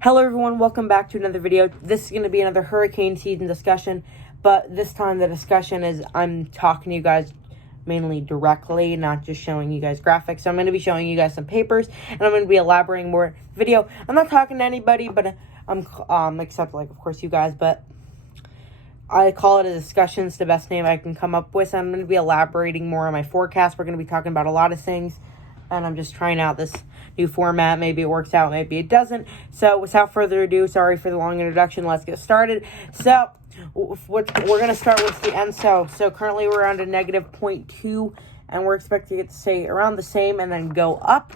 Hello everyone, welcome back to another video. This is going to be another hurricane season discussion, but this time the discussion is I'm talking to you guys mainly directly, not just showing you guys graphics. So I'm going to be showing you guys some papers, and I'm going to be elaborating more video. I'm not talking to anybody, but I'm except like of course you guys, but I call it a discussion. It's the best name I can come up with. So I'm going to be elaborating more on my forecast. We're going to be talking about a lot of things, and I'm just trying out this new format. Maybe it works out, maybe it doesn't. So without further ado, sorry for the long introduction, let's get started. So we're going to start with the ENSO. So currently we're around a negative 0.2, and we're expecting it to stay around the same and then go up.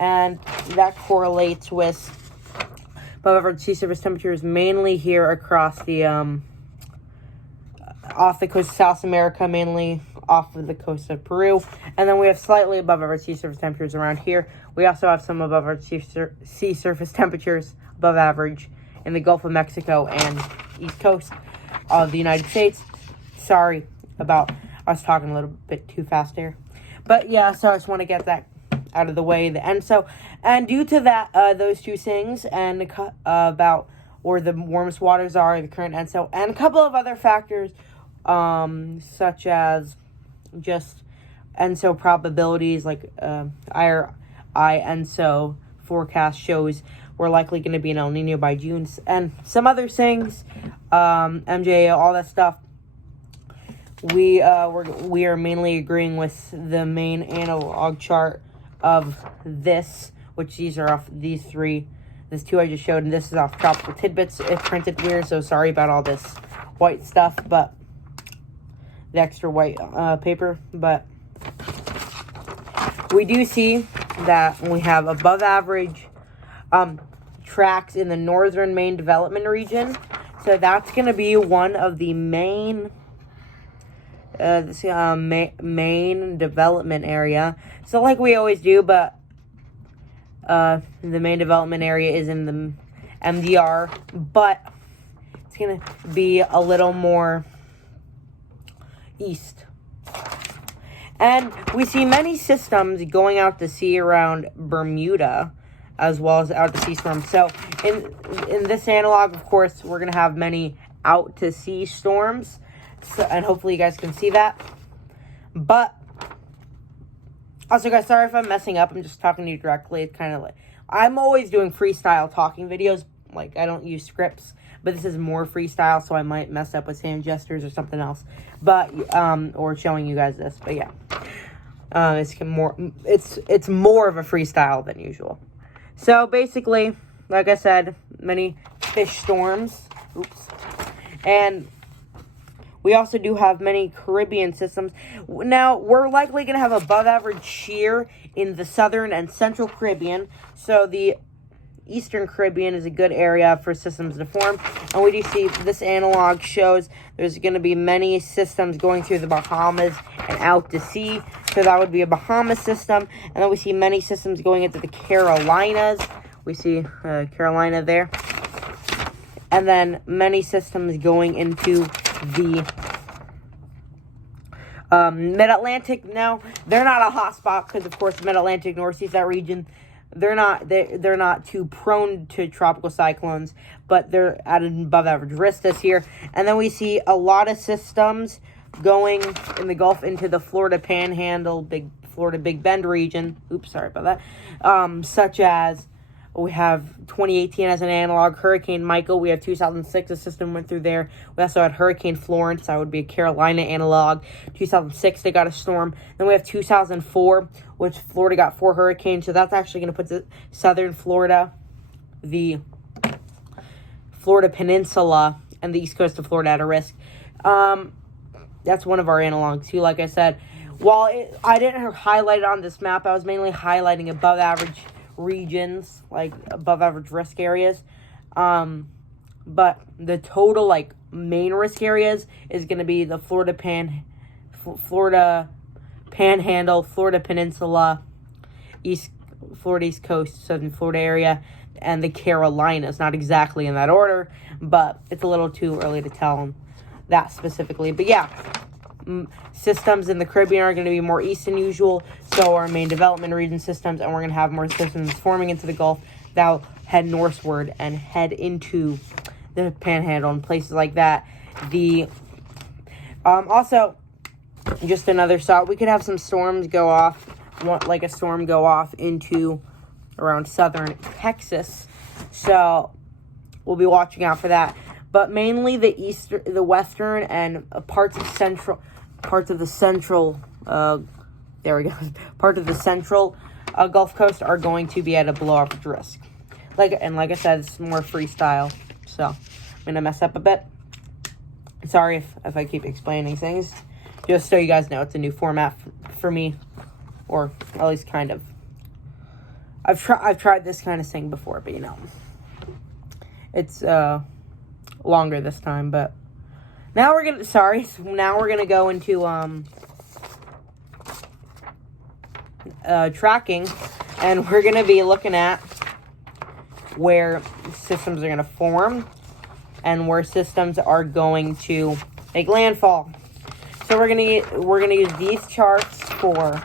And that correlates with above average sea surface temperatures mainly here across the off the coast of South America, mainly off of the coast of Peru. And then we have slightly above average sea surface temperatures around here. We also have some above average sea surface temperatures above average in the Gulf of Mexico and east coast of the United States. Sorry about us talking a little bit too fast here. But yeah, so I just want to get that out of the way, the ENSO. And due to that, those two things, and about where the warmest waters are, the current ENSO, and a couple of other factors, such as just ENSO probabilities, like ENSO forecast shows we're likely going to be in El Nino by June, and some other things, MJA, all that stuff. We are mainly agreeing with the main analog chart of this, which these are off these three. This two I just showed, and this is off Tropical Tidbits. It printed weird, so sorry about all this white stuff, but the extra white paper. But we do see that we have above average tracks in the northern main development region. So that's going to be one of the main main development area. So like we always do, but the main development area is in the MDR, but it's going to be a little more east. And we see many systems going out to sea around Bermuda, as well as out to sea storms. So in this analog, of course, we're going to have many out to sea storms. So, and hopefully you guys can see that. But also, guys, sorry if I'm messing up. I'm just talking to you directly. It's kind of like I'm always doing freestyle talking videos. Like, I don't use scripts, but this is more freestyle, so I might mess up with hand gestures or something else. But or showing you guys this. But yeah, it's more of a freestyle than usual. So basically, like I said, many fish storms. Oops. And we also do have many Caribbean systems. Now, we're likely going to have above average shear in the southern and central Caribbean. So the eastern Caribbean is a good area for systems to form. And we do see this analog shows there's going to be many systems going through the Bahamas and out to sea. So that would be a Bahamas system. And then we see many systems going into the Carolinas. We see Carolina there. And then many systems going into the Mid-Atlantic. Now, they're not a hot spot because, of course, Mid-Atlantic, North East, that region, they're not too prone to tropical cyclones, but they're at an above average risk this year. And then we see a lot of systems going in the Gulf into the Florida Panhandle, Florida Big Bend region. Oops, sorry about that. Such as we have 2018 as an analog, Hurricane Michael. We have 2006, a system went through there. We also had Hurricane Florence. That would be a Carolina analog. 2006, they got a storm. Then we have 2004, which Florida got 4 hurricanes. So that's actually going to put the southern Florida, the Florida Peninsula, and the east coast of Florida at a risk. That's one of our analogs, too, like I said. While I didn't highlight it on this map, I was mainly highlighting above average regions, like above average risk areas, but the total like main risk areas is going to be the Florida Panhandle, Florida Peninsula, Florida East Coast, Southern Florida area, and the Carolinas. Not exactly in that order, but it's a little too early to tell that specifically. But yeah, systems in the Caribbean are going to be more east than usual, so our main development region systems, and we're going to have more systems forming into the Gulf that head northward and head into the Panhandle and places like that. Also, just another thought, we could have some storms go off, like a storm go off into around southern Texas. So we'll be watching out for that. But mainly the western and parts of the central Gulf Coast are going to be at a below average risk. Like I said, it's more freestyle, so I'm gonna mess up a bit. Sorry if I keep explaining things, just so you guys know it's a new format for me, or at least kind of. I've tried this kind of thing before, but it's longer this time. But now we're gonna go into tracking, and we're gonna be looking at where systems are gonna form and where systems are going to make landfall. So we're gonna use these charts for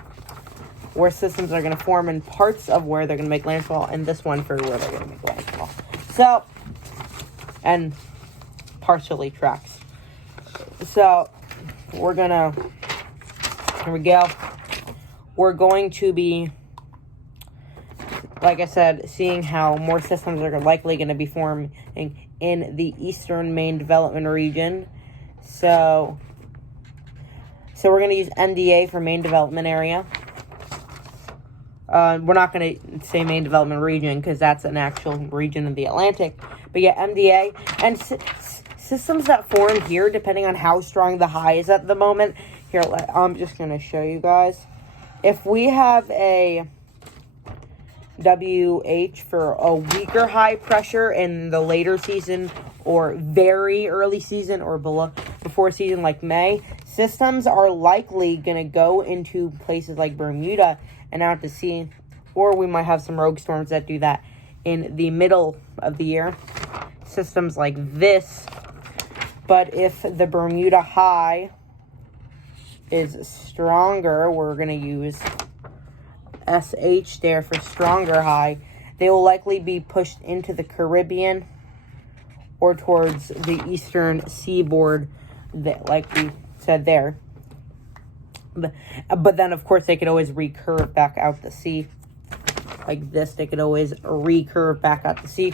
where systems are gonna form and parts of where they're gonna make landfall, and this one for where they're gonna make landfall. So, and partially tracks. So here we go. We're going to be, like I said, seeing how more systems are likely going to be forming in the eastern main development region. So we're going to use MDA for main development area. We're not going to say main development region because that's an actual region of the Atlantic. But yeah, MDA. And systems that form here, depending on how strong the high is at the moment. Here, I'm just going to show you guys. If we have a WH for a weaker high pressure in the later season or very early season or before season like May, systems are likely going to go into places like Bermuda and out to sea, or we might have some rogue storms that do that in the middle of the year. Systems like this. But if the Bermuda high is stronger, we're going to use SH there for stronger high. They will likely be pushed into the Caribbean or towards the eastern seaboard, like we said there. But then, of course, they could always recurve back out to sea. Like this, they could always recurve back out to sea.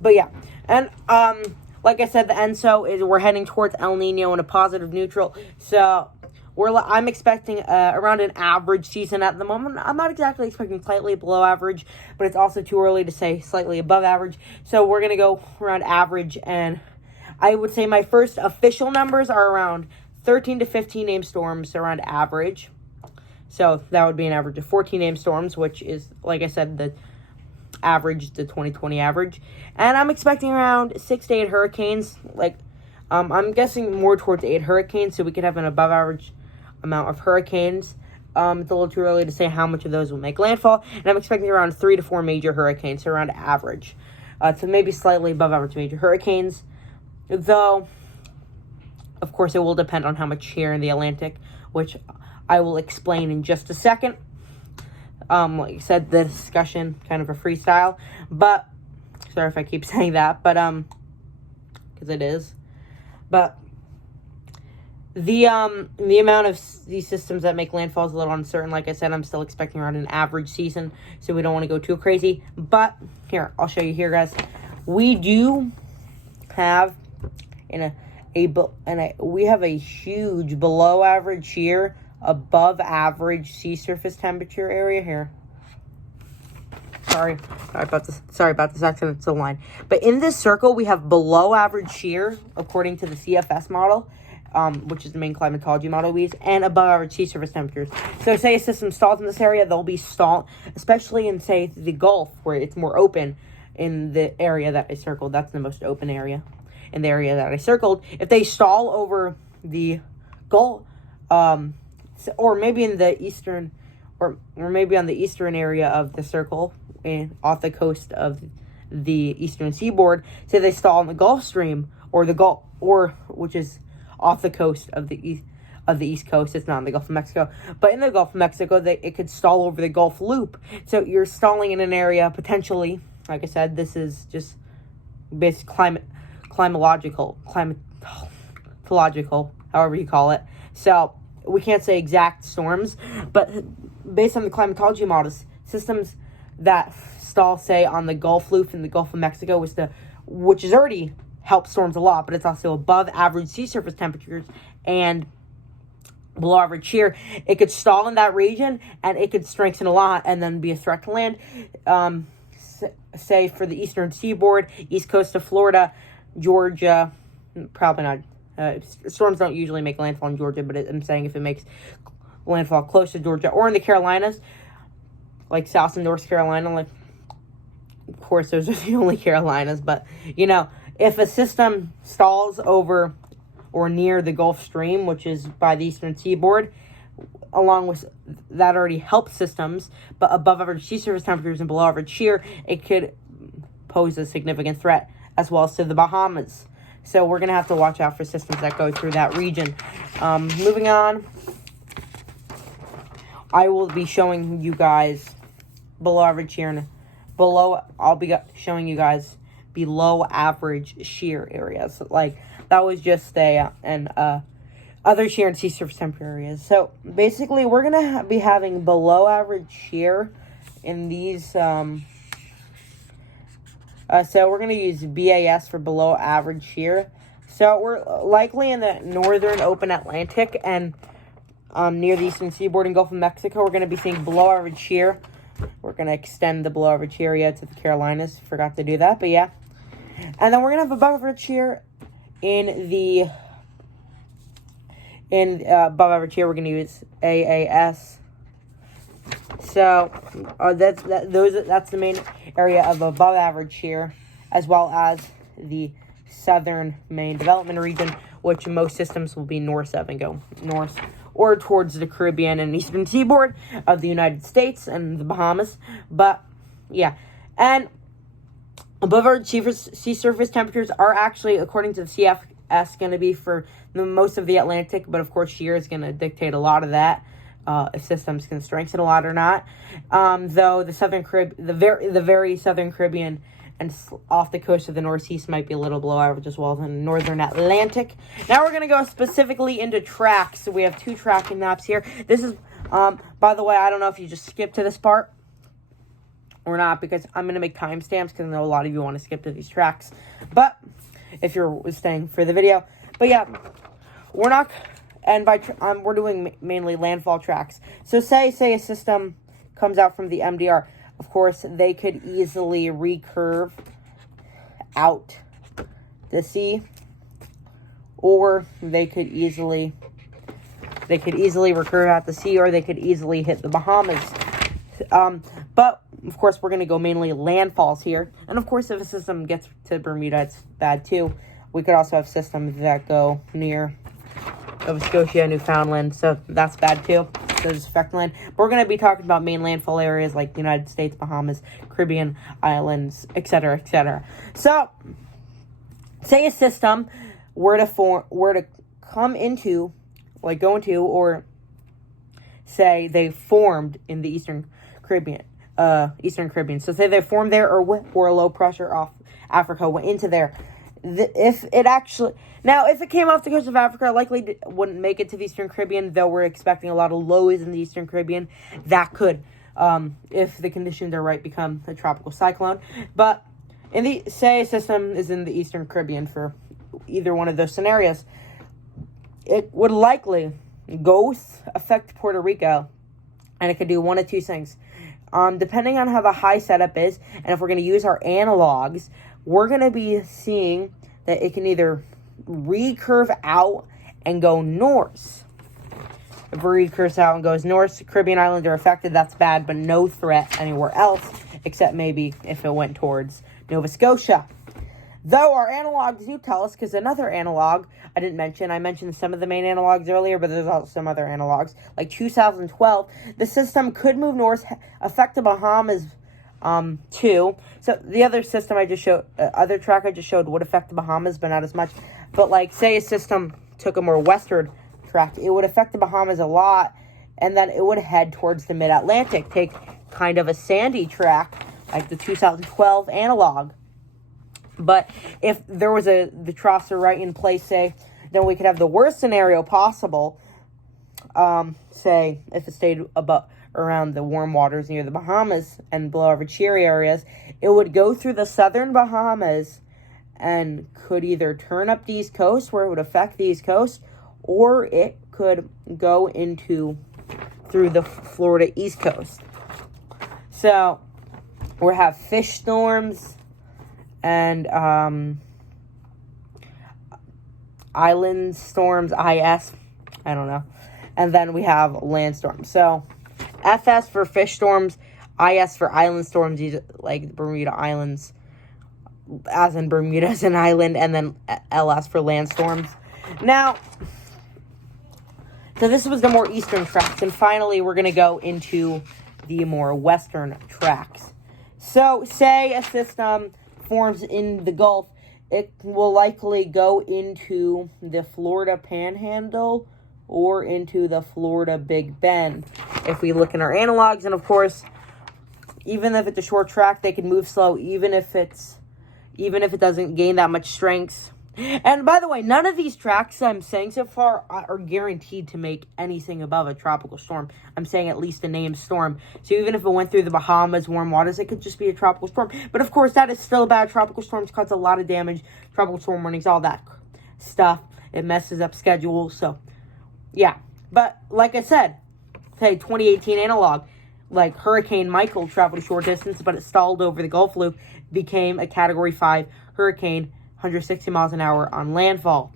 But yeah, and like I said, the ENSO we're heading towards El Nino in a positive neutral. So I'm expecting around an average season at the moment. I'm not exactly expecting slightly below average, but it's also too early to say slightly above average. So we're going to go around average, and I would say my first official numbers are around 13 to 15 named storms around average. So that would be an average of 14 named storms, which is, like I said, the average, the 2020 average. And I'm expecting around 6 to 8 hurricanes. I'm guessing more towards 8 hurricanes, so we could have an above average amount of hurricanes. It's a little too early to say how much of those will make landfall. And I'm expecting around 3 to 4 major hurricanes, so around average. So maybe slightly above average major hurricanes. Though, of course, it will depend on how much here in the Atlantic, which I will explain in just a second. Like I said, the discussion, kind of a freestyle. But, sorry if I keep saying that, but, because it is. But the amount of these systems that make landfall is a little uncertain. Like I said, I'm still expecting around an average season, so we don't want to go too crazy. But here, I'll show you here, guys. We do have we have a huge below average here, above average sea surface temperature area here. Sorry about this accidental line. But in this circle, we have below average shear, according to the CFS model, which is the main climatology model we use, and above average sea surface temperatures. So say a system stalls in this area, they'll be stalled, especially in, say, the Gulf, where it's more open in the area that I circled. That's the most open area in the area that I circled. If they stall over the Gulf, or maybe in the eastern, or maybe on the eastern area of the circle, and off the coast of the eastern seaboard, say they stall in the Gulf Stream or the Gulf, or which is off the coast of the East Coast. It's not in the Gulf of Mexico, but in the Gulf of Mexico, it could stall over the Gulf Loop. So you're stalling in an area potentially like I said, this is just basic climatological, however you call it. So we can't say exact storms, but based on the climatology models, systems that stall, say, on the Gulf Loop in the Gulf of Mexico, which has already helped storms a lot, but it's also above average sea surface temperatures and below average shear. It could stall in that region, and it could strengthen a lot and then be a threat to land. Say for the eastern seaboard, east coast of Florida, Georgia, probably not. Storms don't usually make landfall in Georgia, but I'm saying if it makes landfall close to Georgia or in the Carolinas, like South and North Carolina, like, of course, those are the only Carolinas, but, you know, if a system stalls over or near the Gulf Stream, which is by the eastern seaboard, along with that already helps systems, but above average sea surface temperatures and below average shear, it could pose a significant threat, as well as to the Bahamas. So we're going to have to watch out for systems that go through that region. Moving on, I will be showing you guys below average shear and I'll be showing you guys below average shear areas. Like, that was just other shear and sea surface temperature areas. So basically, we're going to be having below average shear in these. So we're going to use BAS for below average shear. So we're likely in the northern open Atlantic and near the eastern seaboard and Gulf of Mexico. We're going to be seeing below average shear. We're going to extend the below average area to the Carolinas. Forgot to do that, but yeah. And then we're going to have above average shear above average shear. We're going to use AAS. So that's the main area of above average shear, as well as the southern main development region, which most systems will be north of and go north or towards the Caribbean and eastern seaboard of the United States and the Bahamas. But yeah, and above average sea surface temperatures are actually, according to the CFS, going to be for most of the Atlantic, but of course shear is going to dictate a lot of that. If systems can strengthen a lot or not. Though the very southern Caribbean and off the coast of the Northeast might be a little below average, as well as in the northern Atlantic. Now we're going to go specifically into tracks. So we have 2 tracking maps here. This is, by the way, I don't know if you just skip to this part or not, because I'm going to make timestamps, because I know a lot of you want to skip to these tracks. But if you're staying for the video. But yeah, we're not... And we're doing mainly landfall tracks. So say a system comes out from the MDR. Of course, they could easily recurve out to sea, or they could easily recurve out to sea, or they could easily hit the Bahamas. But of course, we're going to go mainly landfalls here. And of course, if a system gets to Bermuda, it's bad too. We could also have systems that go near Nova Scotia, Newfoundland, so that's bad too. Those affect land. But we're going to be talking about main landfall areas like the United States, Bahamas, Caribbean islands, etc., etc. So, say a system were to come into, like go into, or say they formed in the Eastern Caribbean. So say they formed there, or a low pressure off Africa went into there. If it came off the coast of Africa, likely wouldn't make it to the Eastern Caribbean, though we're expecting a lot of lows in the Eastern Caribbean. That could, if the conditions are right, become a tropical cyclone. But say a system is in the Eastern Caribbean for either one of those scenarios, it would likely affect Puerto Rico, and it could do one of 2 things. Depending on how the high setup is, and if we're going to use our analogs, we're going to be seeing that it can either recurve out and go north. If it recurves out and goes north, Caribbean islands are affected. That's bad, but no threat anywhere else, except maybe if it went towards Nova Scotia. Though our analogs do tell us, because another analog I mentioned some of the main analogs earlier, but there's also some other analogs. Like 2012, the system could move north, affect the Bahamas too. So the other system other track I just showed would affect the Bahamas, but not as much. But like, say a system took a more westward track, it would affect the Bahamas a lot, and then it would head towards the mid-Atlantic, take kind of a sandy track like the 2012 analog. But if there was the troughs are right in place, say, then we could have the worst scenario possible. Say, if it stayed around the warm waters near the Bahamas and below average shear areas, it would go through the southern Bahamas and could either turn up the East Coast, where it would affect the East Coast, or it could go through the Florida East Coast. So, we have fish storms and island storms, IS, I don't know. And then we have land storms. So, FS for fish storms, IS for island storms, like the Bermuda Islands, as in Bermuda as an island, and then LS for land storms. Now, so this was the more eastern tracks, and finally we're going to go into the more western tracks. So, say a system forms in the Gulf, it will likely go into the Florida Panhandle or into the Florida Big Bend. If we look in our analogs, and of course, even if it's a short track, they can move slow, even if it doesn't gain that much strength. And by the way, none of these tracks I'm saying so far are guaranteed to make anything above a tropical storm. I'm saying at least a named storm. So even if it went through the Bahamas, warm waters, it could just be a tropical storm. But of course, that is still bad. Tropical storms cause a lot of damage. Tropical storm warnings, all that stuff. It messes up schedules. So, yeah. But like I said, say 2018 analog, like Hurricane Michael traveled a short distance, but it stalled over the Gulf Loop, became a Category 5 hurricane, 160 miles an hour on landfall.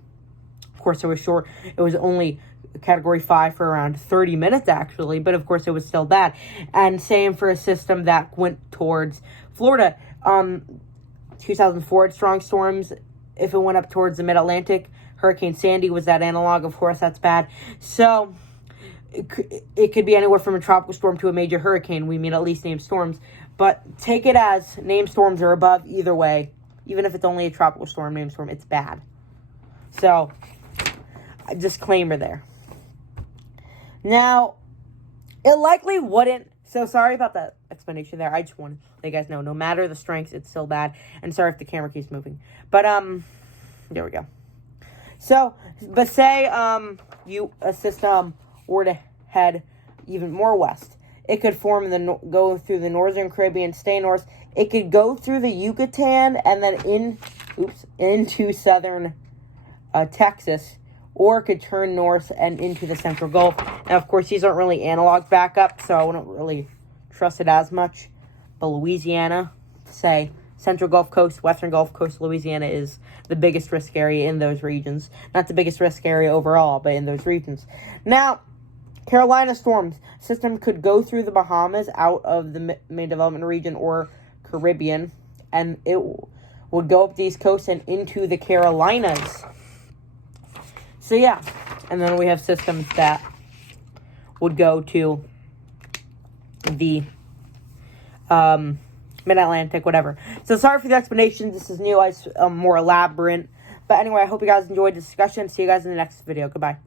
Of course, it was short. It was only Category 5 for around 30 minutes, actually, but of course, it was still bad. And same for a system that went towards Florida. 2004 strong storms, if it went up towards the mid-Atlantic, Hurricane Sandy was that analog. Of course, that's bad. So, it could be anywhere from a tropical storm to a major hurricane. We mean at least named storms. But take it as named storms are above either way. Even if it's only a tropical storm, named storm, it's bad. So, a disclaimer there. Now, it likely wouldn't. So, sorry about that explanation there. I just wanted to let you guys know, no matter the strengths, it's still bad. And sorry if the camera keeps moving. But, there we go. So, but say, a system were to head even more west. It could go through the northern Caribbean, stay north. It could go through the Yucatan and then into southern Texas, or it could turn north and into the central Gulf. Now, of course, these aren't really analog backup, so I wouldn't really trust it as much. But Louisiana, say, central Gulf Coast, western Gulf Coast, Louisiana is the biggest risk area in those regions. Not the biggest risk area overall, but in those regions. Now, Carolina storms system could go through the Bahamas out of the main development region or Caribbean, and it would go up the East Coast and into the Carolinas. So yeah, and then we have systems that would go to the mid-Atlantic, whatever. So sorry for the explanation. This is new. It's more elaborate. But anyway, I hope you guys enjoyed the discussion. See you guys in the next video. Goodbye.